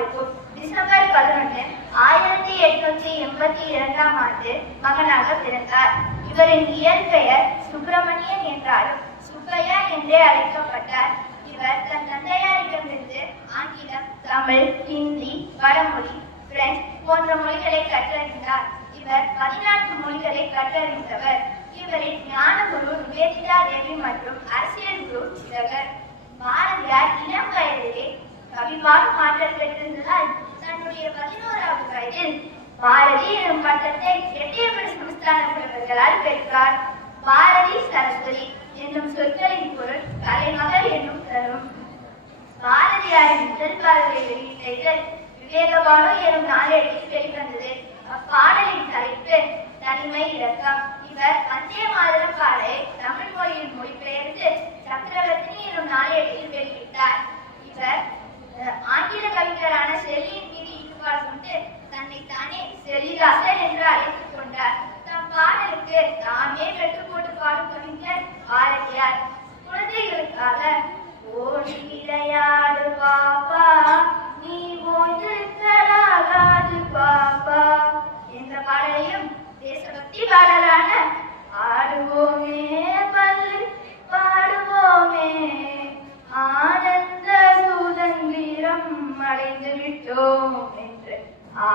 பாதிப்பு டிசம்பர் பதினொன்று ஆயிரத்தி எட்நூத்தி எண்பத்தி இரண்டாம் ஆண்டு மகனாக பிறந்தார். இவரின் இயற்பெயர் சுப்பிரமணியன் என்றாலும் சுப்பையா என்றே அழைக்கப்பட்டார். இவர் தன் தந்தையாரிடமிருந்து ஆங்கிலம் தமிழ் ஹிந்தி வடமொழி பிரெஞ்சு போன்ற மொழிகளை கற்றறிந்தார். இவர் பதினான்கு மொழிகளை கற்றறிந்தவர். இவரின் ஞானகுரு நிவேதிதா தேவி மற்றும் அரசியல் குரு திலகர் பாரதியார் இளம் வயதிலே கவிபால் மாற்றல் பெற்றிருந்ததால் தன்னுடைய பதினோராவது வயதில் பாரதி எனும் பட்டத்தை எட்டயபுரி சமஸ்தான பிரபர்களால் பெற்றார். பாரதி சரஸ்வதி என்னும் சொற்களின் பொருள் கலைமகள் என்னும் தரும் பாரதியாரின் முதல் பாடலை வெளியிட்ட இதழ் விவேகபானு எனும் நாளேட்டில் வெளிவந்தது. அப்பாடலின் தலைப்பு தனிமை இலக்கம் இவர் வந்தே மாதிரி தானே செல்லிதாசன் என்று அழைத்துக் கொண்டார். தம் பாடலுக்கு தாமே வெட்டு போட்டு பாடும் கவிஞர் பாரதியார். குழந்தைகளுக்காக ஓடி விளையாடு பாப்பா நீ ஒன்றுக்கலாகாது பாப்பா என்ற பாடலையும் தேசபக்தி பாடலான ஆடுவோமே பல்லு பாடுவோமே. ஆனந்த சுதந்திரம் அடைந்து விட்டோம் என்று ஆ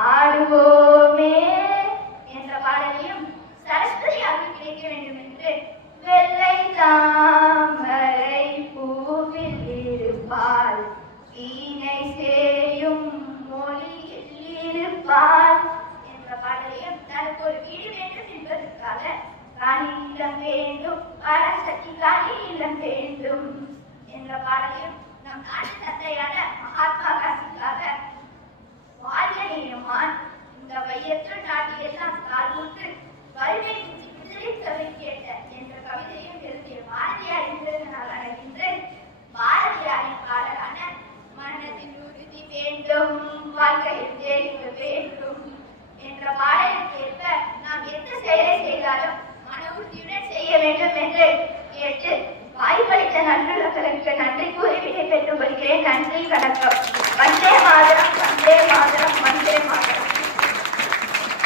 இருப்பாள் என்ற பாடலையும் தனக்கு ஒரு வீடு வேண்டும் என்பதற்காக ராணி இல்லம் வேண்டும். பராசக்தி காணி இல்லம் வேண்டும். வேண்டும் வாழ்க்கையில் தேடிக்க வேண்டும் என்ற பாடலுக்கு ஏற்ப நாம் எந்த செயலை செய்தாலும் மன உறுதியுடன் செய்ய வேண்டும் என்று கேட்டு வாய்ப்பளித்த நண்பர்களுக்கு நன்றி கூறி விடை பெற்று கொள்கிறேன். நன்றி வணக்கம்.